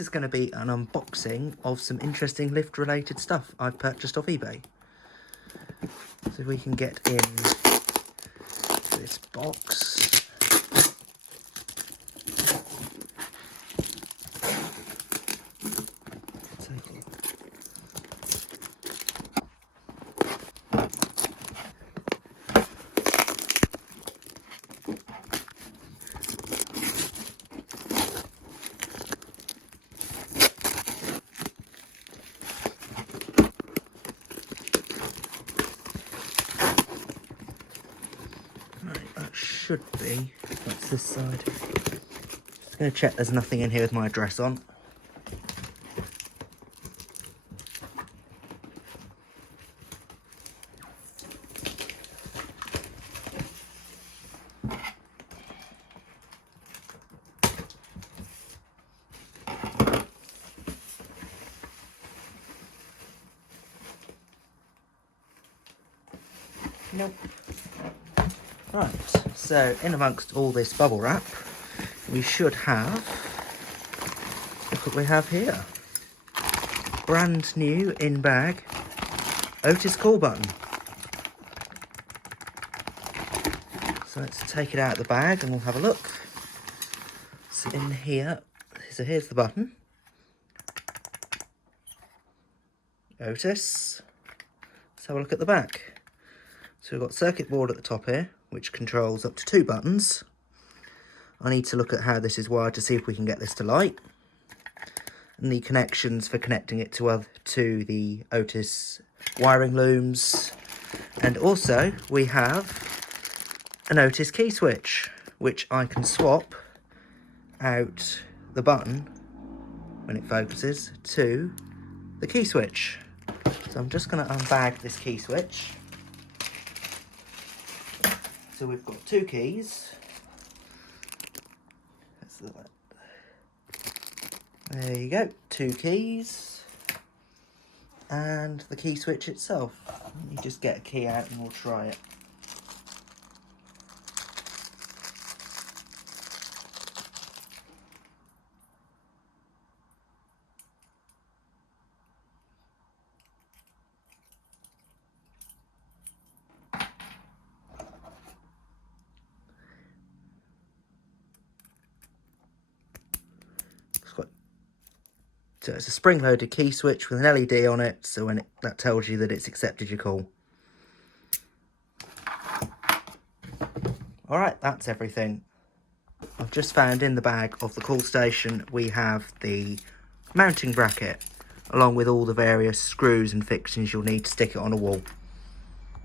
This is going to be an unboxing of some interesting lift related stuff I've purchased off eBay. So if we can get in this box. Right, that should be, that's this side. Just going to check there's nothing in here with my address on. Nope. Right, so in amongst all this bubble wrap, we should have, look what we have here. Brand new in bag Otis call button. So let's take it out of the bag and we'll have a look. So in here, so here's the button. Otis. Let's have a look at the back. So we've got circuit board at the top here, which controls up to 2 buttons. I need to look at how this is wired to see if we can get this to light. And the connections for connecting it to the Otis wiring looms. And also we have an Otis key switch, which I can swap out the button when it focuses to the key switch. So I'm just going to unbag this key switch. So we've got 2 keys. There you go, 2 keys. And the key switch itself. Let me just get a key out and we'll try it. So it's a spring-loaded key switch with an LED on it, so when that tells you that it's accepted your call. Alright, that's everything. I've just found in the bag of the call station we have the mounting bracket, along with all the various screws and fixings you'll need to stick it on a wall.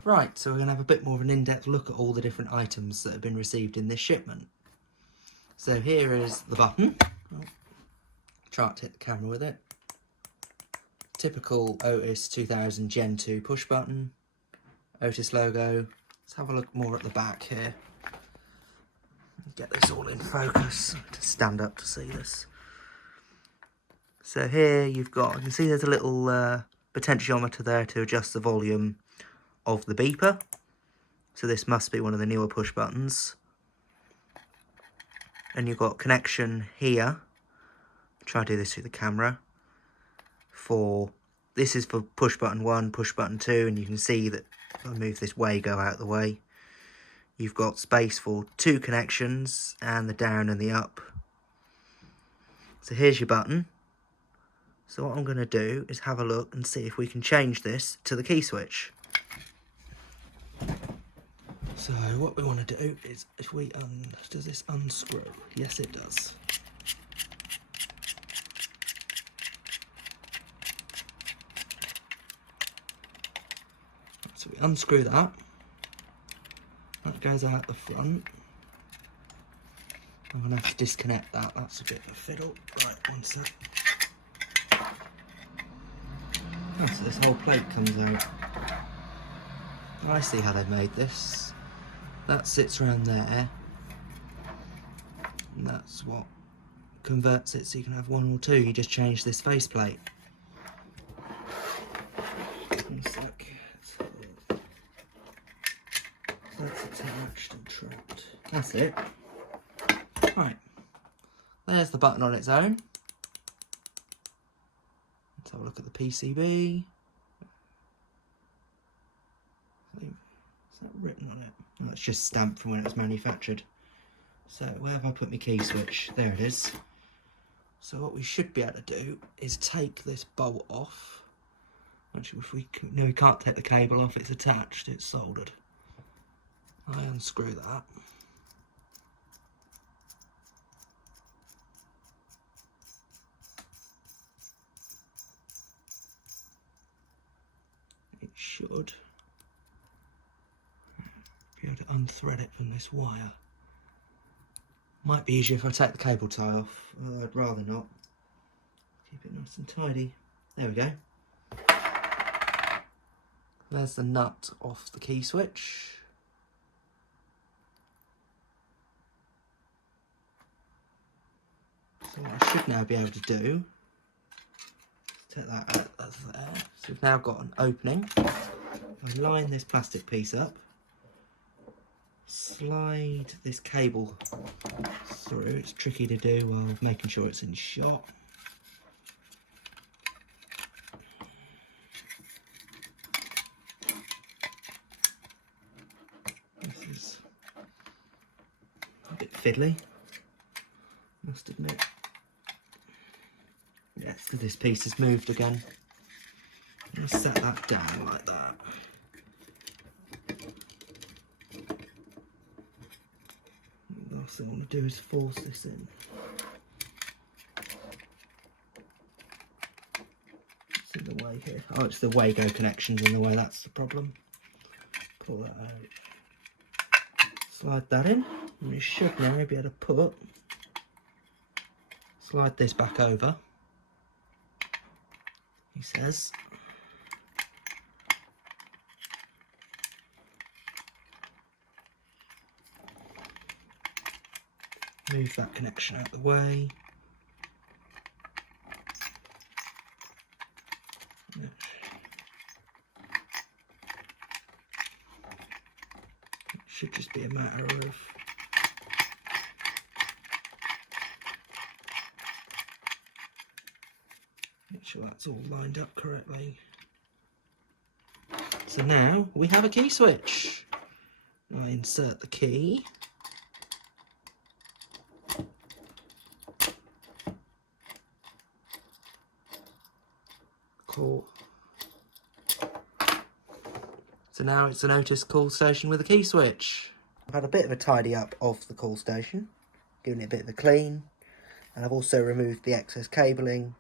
Right, so we're going to have a bit more of an in-depth look at all the different items that have been received in this shipment. So here is the button. Try to hit the camera with it. Typical Otis 2000 Gen 2 push button. Otis logo. Let's have a look more at the back here. Get this all in focus. To stand up to see this. So here you've got, you can see there's a little potentiometer there to adjust the volume of the beeper. So this must be one of the newer push buttons. And you've got connection here. Try to do this through the camera. This is for push button 1, push button 2, and you can see that if I move this Wago out of the way, you've got space for 2 connections and the down and the up. So here's your button. So what I'm going to do is have a look and see if we can change this to the key switch. So what we want to do is, if we does this unscrew? Yes, it does. So we unscrew that. That goes out the front. I'm going to have to disconnect that. That's a bit of a fiddle. Right, one sec. Oh, so this whole plate comes out. I see how they've made this. That sits around there. And that's what converts it so you can have 1 or 2. You just change this faceplate. One sec. That's attached and trapped. That's it. Right. There's the button on its own. Let's have a look at the PCB. Is that written on it? No, it's just stamped from when it was manufactured. So where have I put my key switch? There it is. So what we should be able to do is take this bolt off. Actually, if we can't take the cable off, it's attached, it's soldered. I unscrew that. It should be able to unthread it from this wire. Might be easier if I take the cable tie off. I'd rather not. Keep it nice and tidy. There we go. There's the nut off the key switch. So what I should now be able to do, take that out of there. So we've now got an opening. I line this plastic piece up, slide this cable through. It's tricky to do while making sure it's in shot. This is a bit fiddly, must admit. Yes, so this piece has moved again. I'm going to set that down like that. The last thing I want to do is force this in. It's in the way here. Oh, it's the Wago connections in the way, that's the problem. Pull that out. Slide that in. And you should now be able to slide this back over. He says. Move that connection out of the way. It should just be a matter of make sure that's all lined up correctly. So now we have a key switch. I insert the key. Cool. So now it's an Otis call station with a key switch. I've had a bit of a tidy up of the call station, given it a bit of a clean, and I've also removed the excess cabling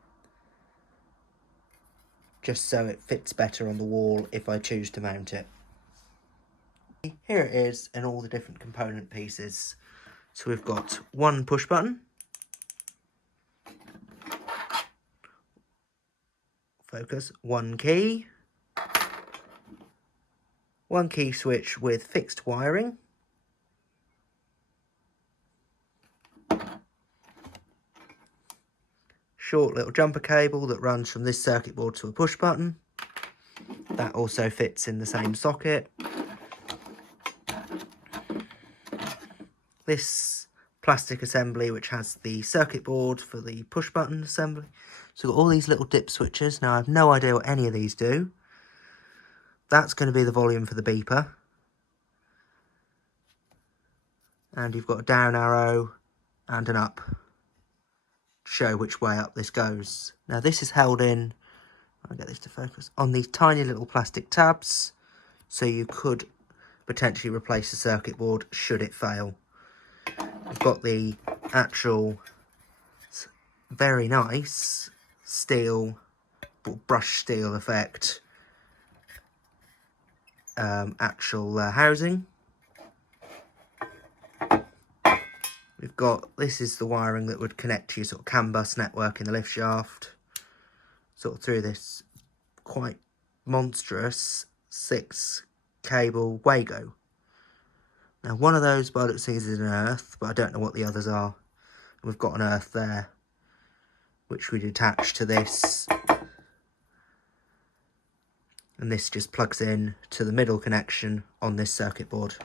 just so it fits better on the wall if I choose to mount it. Here it is in all the different component pieces. So we've got one push button, focus, one key switch with fixed wiring, short little jumper cable that runs from this circuit board to a push button. That also fits in the same socket. This plastic assembly which has the circuit board for the push button assembly. So we've got all these little dip switches. Now I have no idea what any of these do. That's going to be the volume for the beeper. And you've got a down arrow and an up to show which way up this goes. Now this is held in, I'll get this to focus, on these tiny little plastic tabs. So you could potentially replace the circuit board should it fail. We've got the actual very nice steel, brush steel effect actual housing. We've got, this is the wiring that would connect to your sort of CAN bus network in the lift shaft, sort of through this quite monstrous 6 cable Wago. Now one of those by the looks of things is an earth, but I don't know what the others are. We've got an earth there, which we attach to this. And this just plugs in to the middle connection on this circuit board.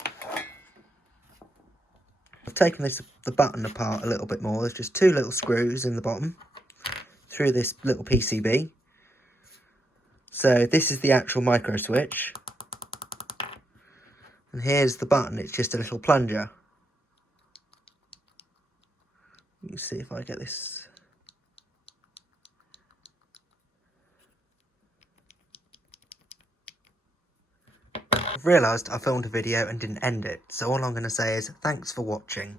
I've taken the button apart a little bit more. There's just 2 little screws in the bottom through this little PCB. So this is the actual micro switch. And here's the button, it's just a little plunger. You can see if I get this. I've realised I filmed a video and didn't end it, so all I'm going to say is thanks for watching.